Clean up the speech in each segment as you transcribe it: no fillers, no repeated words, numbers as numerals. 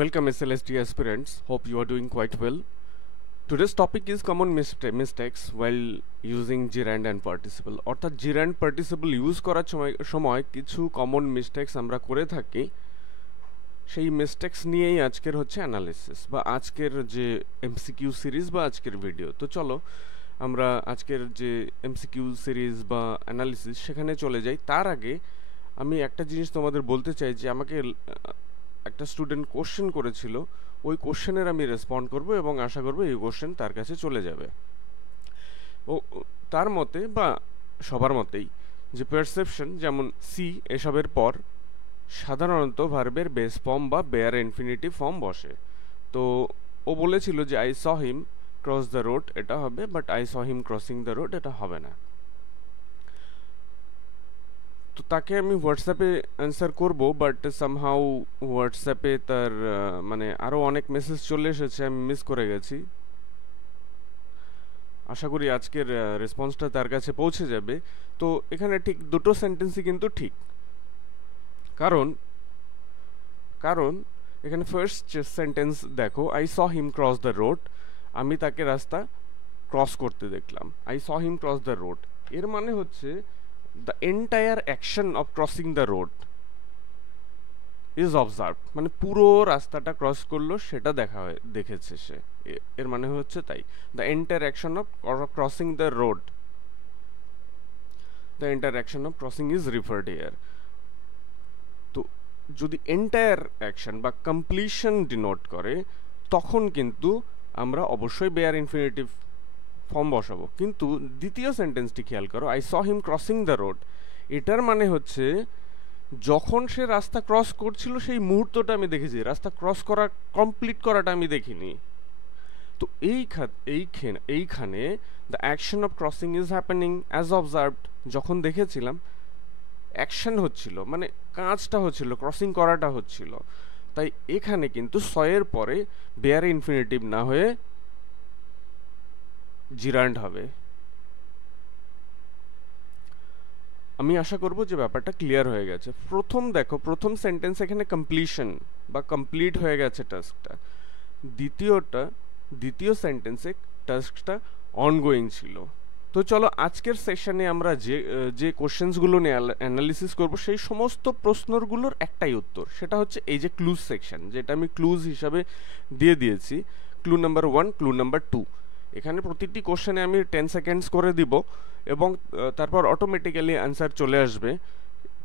Welcome SLST aspirants. Hope you are doing quite well. Today's topic is common mistakes while using gerund and participle. অর্থাৎ gerund participle use করার সময় কিছু common mistakes আমরা করে থাকি, সেই মিস্টেক্স নিয়েই আজকের হচ্ছে অ্যানালিসিস বা আজকের যে এমসিকিউ সিরিজ বা আজকের ভিডিও। তো চলো আমরা আজকের যে এমসিকিউ সিরিজ বা অ্যানালিসিস সেখানে চলে যাই। তার আগে আমি একটা জিনিস তোমাদের বলতে চাই যে আমাকে একটা স্টুডেন্ট কোশ্চেন করেছিল, ওই কোশ্চেনের আমি রেসপন্ড করব এবং আশা করব এই কোশ্চেন তার কাছে চলে যাবে। ও তার মতে বা সবার মতেই যে পারসেপশন যেমন সি এসবের পর সাধারণত ভার্বের বেস ফর্ম বা বেয়ার ইনফিনিটিভ ফর্ম বসে। তো ও বলেছিল যে I saw him cross the road এটা হবে, but I saw him crossing the road এটা হবে না। তো তাকে আমি হোয়াটসঅ্যাপে অ্যান্সার করব, বাট সামহাউ হোয়াটসঅ্যাপে তার মানে আরও অনেক মেসেজ চলে এসেছে, আমি মিস করে গেছি। আশা করি আজকের রেসপন্সটা তার কাছে পৌঁছে যাবে। তো এখানে ঠিক দুটো সেন্টেন্সই কিন্তু ঠিক, কারণ কারণ এখানে ফার্স্ট সেন্টেন্স দেখো, I saw him cross the road, আমি তাকে রাস্তা ক্রস করতে দেখলাম। I saw him cross the road এর মানে হচ্ছে the entire action of crossing the road is observed, মানে পুরো রাস্তাটা ক্রস করলো সেটা দেখেছে সে। এর মানে হচ্ছে তাই the entire action of crossing the road, the entire action of crossing is referred here. তো যদি entire action বা completion ডিনোট করে তখন কিন্তু আমরা অবশ্যই বেয়ার ইনফিনিটিভ ফর্ম বসাবো। কিন্তু দ্বিতীয় সেন্টেন্সটি খেয়াল করো, I saw him crossing the road, এটার মানে হচ্ছে যখন সে রাস্তা ক্রস করছিল সেই মুহূর্তটা আমি দেখেছি, রাস্তা ক্রস করা কমপ্লিট করাটা আমি দেখিনি। তো এইখানে the action of crossing is happening as observed, যখন দেখেছিলাম অ্যাকশন হচ্ছিল মানে কাজটা হচ্ছিল, ক্রসিং করাটা হচ্ছিল। তাই এখানে কিন্তু সয়ের পরে বেয়ার ইনফিনিটিভ না হয়ে জিরান্ড হবে। আমি আশা করব যে ব্যাপারটা ক্লিয়ার হয়ে গেছে। প্রথম সেন্টেন্স এখানে কমপ্লিশন বা কমপ্লিট হয়ে গেছে টাস্কটা। দ্বিতীয় সেন্টেন্সে টাস্কটা অনগোয়িং ছিল। তো চলো আজকের সেশনে আমরা যে কোশ্চেন্সগুলো নিয়ে অ্যানালিসিস করব সেই সমস্ত প্রশ্নগুলোর একটাই উত্তর, সেটা হচ্ছে এই যে ক্লুজ সেকশন, যেটা আমি ক্লুজ হিসাবে দিয়ে দিয়েছি, ক্লু নাম্বার 1, ক্লু নাম্বার 2। এখানে প্রতিটি কোশ্চেনে আমি 10 সেকেন্ডস করে দিব এবং তারপর অটোমেটিক্যালি অ্যান্সার চলে আসবে।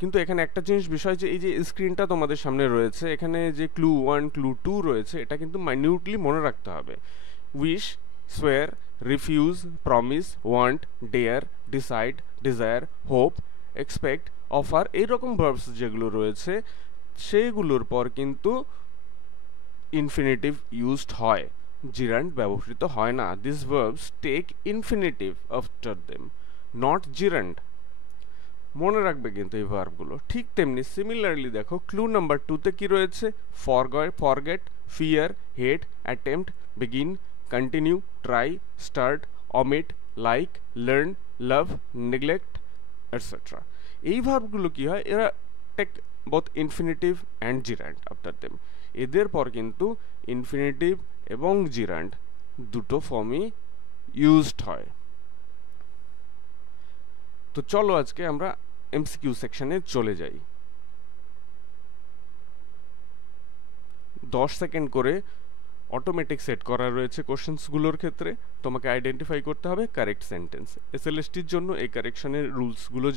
কিন্তু এখানে একটা বিষয় যে এই যে স্ক্রিনটা তোমাদের সামনে রয়েছে, এখানে যে ক্লু 1, ক্লু 2 রয়েছে, এটা কিন্তু মাইনিউটলি মনে রাখতে হবে। Wish, swear, refuse, promise, want, dare, decide, desire, hope, expect, offer, এইরকম ভার্বস যেগুলো রয়েছে সেইগুলোর পর কিন্তু ইনফিনিটিভ ইউজড হয়, জিরান্ড ব্যবহৃত হয় না। This verbs take infinitive after them, not gerund. মনে রাখবে কিন্তু এই ভার্বগুলো। ঠিক তেমনি সিমিলারলি দেখো ক্লু নাম্বার 2তে কি রয়েছে, forget, fear, hate, attempt, begin, continue, try, start, omit, like, learn, love, neglect, etcetera. এই ভার্বগুলো কি হয়, এরা take both infinitive and gerund after them. এদের পর কিন্তু ইনফিনিটিভ এবং জিরান্ড দুটো ফর্মই ইউজড হয়। তো চলো আজকে আমরা এমসিকিউ সেকশনে চলে যাই। 10 সেকেন্ড করে অটোমেটিক সেট করা রয়েছে কোশ্চেন্সগুলোর ক্ষেত্রে। তোমাকে আইডেন্টিফাই করতে হবে কারেক্ট সেন্টেন্স। এসএলএসটির জন্য এই কারেকশনের রুলসগুলো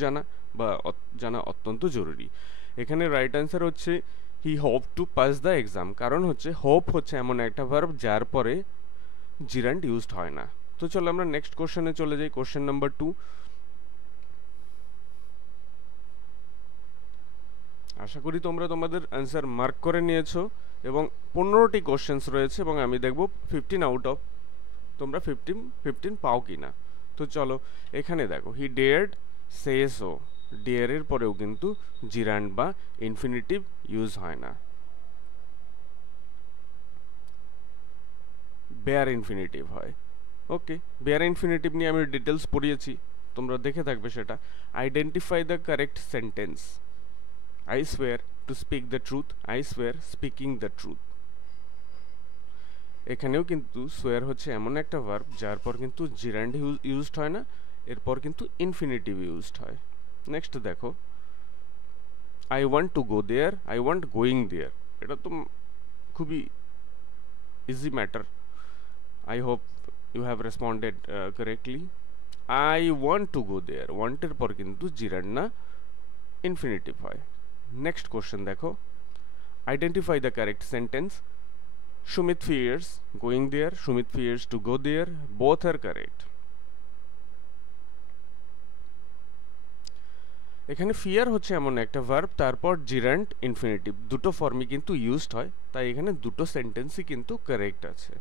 জানা অত্যন্ত জরুরি। এখানে রাইট অ্যান্সার হচ্ছে he hope to pass the exam, কারণ হচ্ছে হোপ হচ্ছে এমন একটা ভার্ব যার পরে জিরান্ড ইউজড হয় না। তো চলো আমরা নেক্সট কোশ্চেনে চলে যাই, কোশ্চেন নাম্বার 2। আশা করি তোমরা তোমাদের অ্যান্সার মার্ক করে নিয়েছো এবং 15টি কোশ্চেন্স রয়েছে এবং আমি দেখব 15 আউট অফ তোমরা 15 পাও কি না। তো চলো এখানে দেখো, হি ডেয়ার্ড সে সো, ডেয়ারের পরেও কিন্তু জিরান্ড বা ইনফিনিটিভ ইউজ হয় না, বেয়ার ইনফিনিটিভ হয়। ওকে, বেয়ার ইনফিনিটিভ নিয়ে আমি ডিটেলস পড়িয়েছি, তোমরা দেখে থাকবে সেটা। Identify the correct sentence. I swear to speak the truth. I swear speaking the truth. এখানেও কিন্তু সোয়ার হচ্ছে এমন একটা ভার্ব যার পর কিন্তু জিরান্ড ইউজড হয় না, এরপর কিন্তু ইনফিনিটিভ ইউজড হয়। নেক্সট দেখো, I want to go there, I want going there. এটা তো খুবই easy matter. I hope you have responded correctly. I want to go there, ওয়ান্টের পর কিন্তু জিরান্ড না ইনফিনিটিভ হয়। নেক্সট কোশ্চেন দেখো, identify the correct sentence. Sumit fears going there, Sumit fears to go there, both are correct. এখানে fear হচ্ছে এমন একটা ভার্ব, তারপর জিরান্ড ইনফিনিটিভ দুটো ফর্মই কিন্তু ইউজড হয়, তাই এখানে দুটো সেন্টেন্সই কিন্তু কারেক্ট আছে।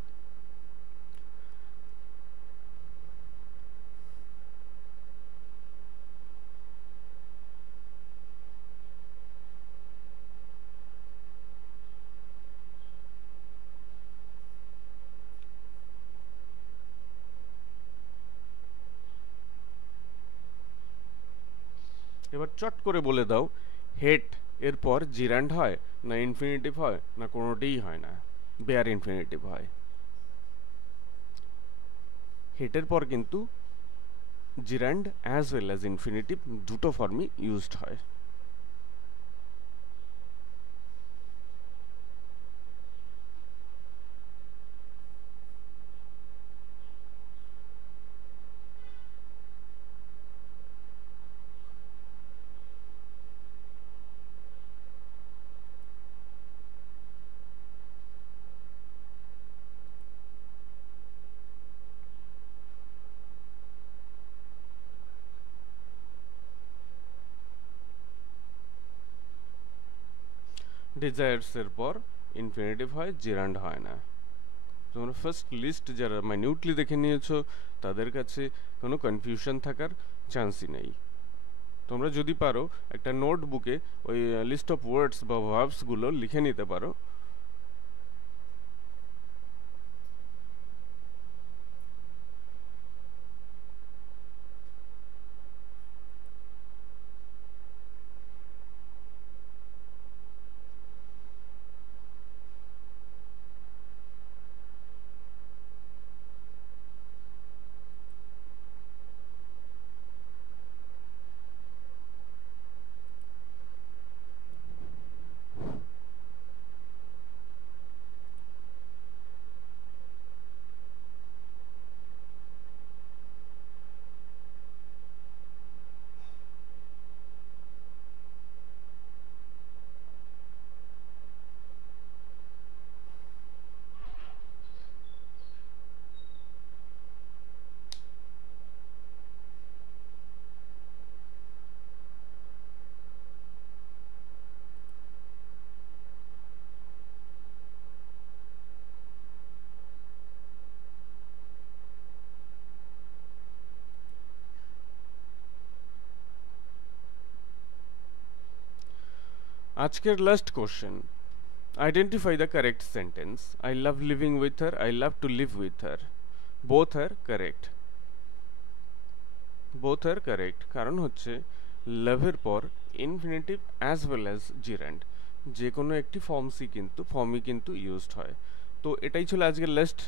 এবার চট করে বলে দাও, হেট এরপর জিরান্ড হয় না ইনফিনিটিভ হয় না কোনোটাই হয় না, বেয়ার ইনফিনিটিভ হয়। হেটের পর কিন্তু জিরান্ড অ্যাজ ওয়েল অ্যাজ ইনফিনিটিভ দুটো ফর্মই ইউজড হয়। ডিজায়ার্স এর পর ইনফিনিটিভ হয়, জিরান্ড হয় না। তোমরা ফার্স্ট লিস্ট যারা মাইনিউটলি দেখে নিয়েছো তাদের কাছে কোনো কনফিউশন থাকার চান্সই নেই। তোমরা যদি পারো একটা নোটবুকে ওই লিস্ট অফ ওয়ার্ডস বা ভার্বসগুলো লিখে নিতে পারো। আজকের last question, identify the correct sentence. I love living with her, I love to live with her, both are correct. Both are correct কারণ হচ্ছে লাভের পর infinitive as well as gerund যে কোনো একটি ফর্মই কিন্তু ইউজড হয়। তো এটাই ছিল আজকের লাস্ট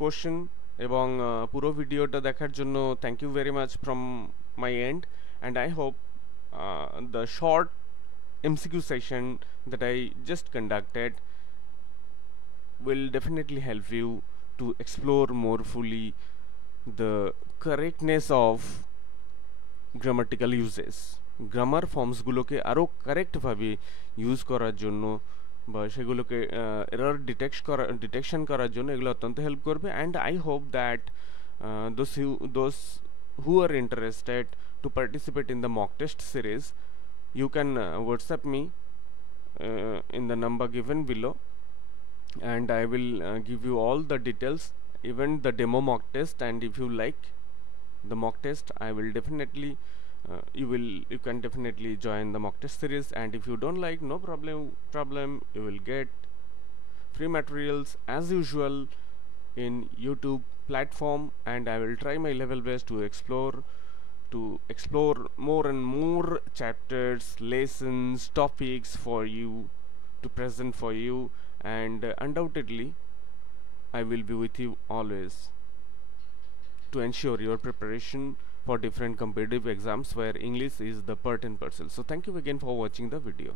কোশ্চেন, এবং পুরো ভিডিওটা দেখার জন্য thank you very much from my end, and I hope the short MCQ session that I just conducted will definitely help you to explore more fully the correctness of grammatical uses. Grammar ফর্মসগুলোকে আরও কারেক্টভাবে use করার জন্য বা সেগুলোকে error detection করার জন্য এগুলো অত্যন্ত হেল্প করবে। And I hope that those who are interested to participate in the mock test series, you can WhatsApp me in the number given below, and I will give you all the details, even the demo mock test. And if you like the mock test, I will definitely you can definitely join the mock test series. And if you don't like, no problem, you will get free materials as usual in YouTube platform, and I will try my level best to explore more and more chapters, lessons, topics for you to present for you. And undoubtedly I will be with you always to ensure your preparation for different competitive exams where English is the part and parcel. So thank you again for watching the video.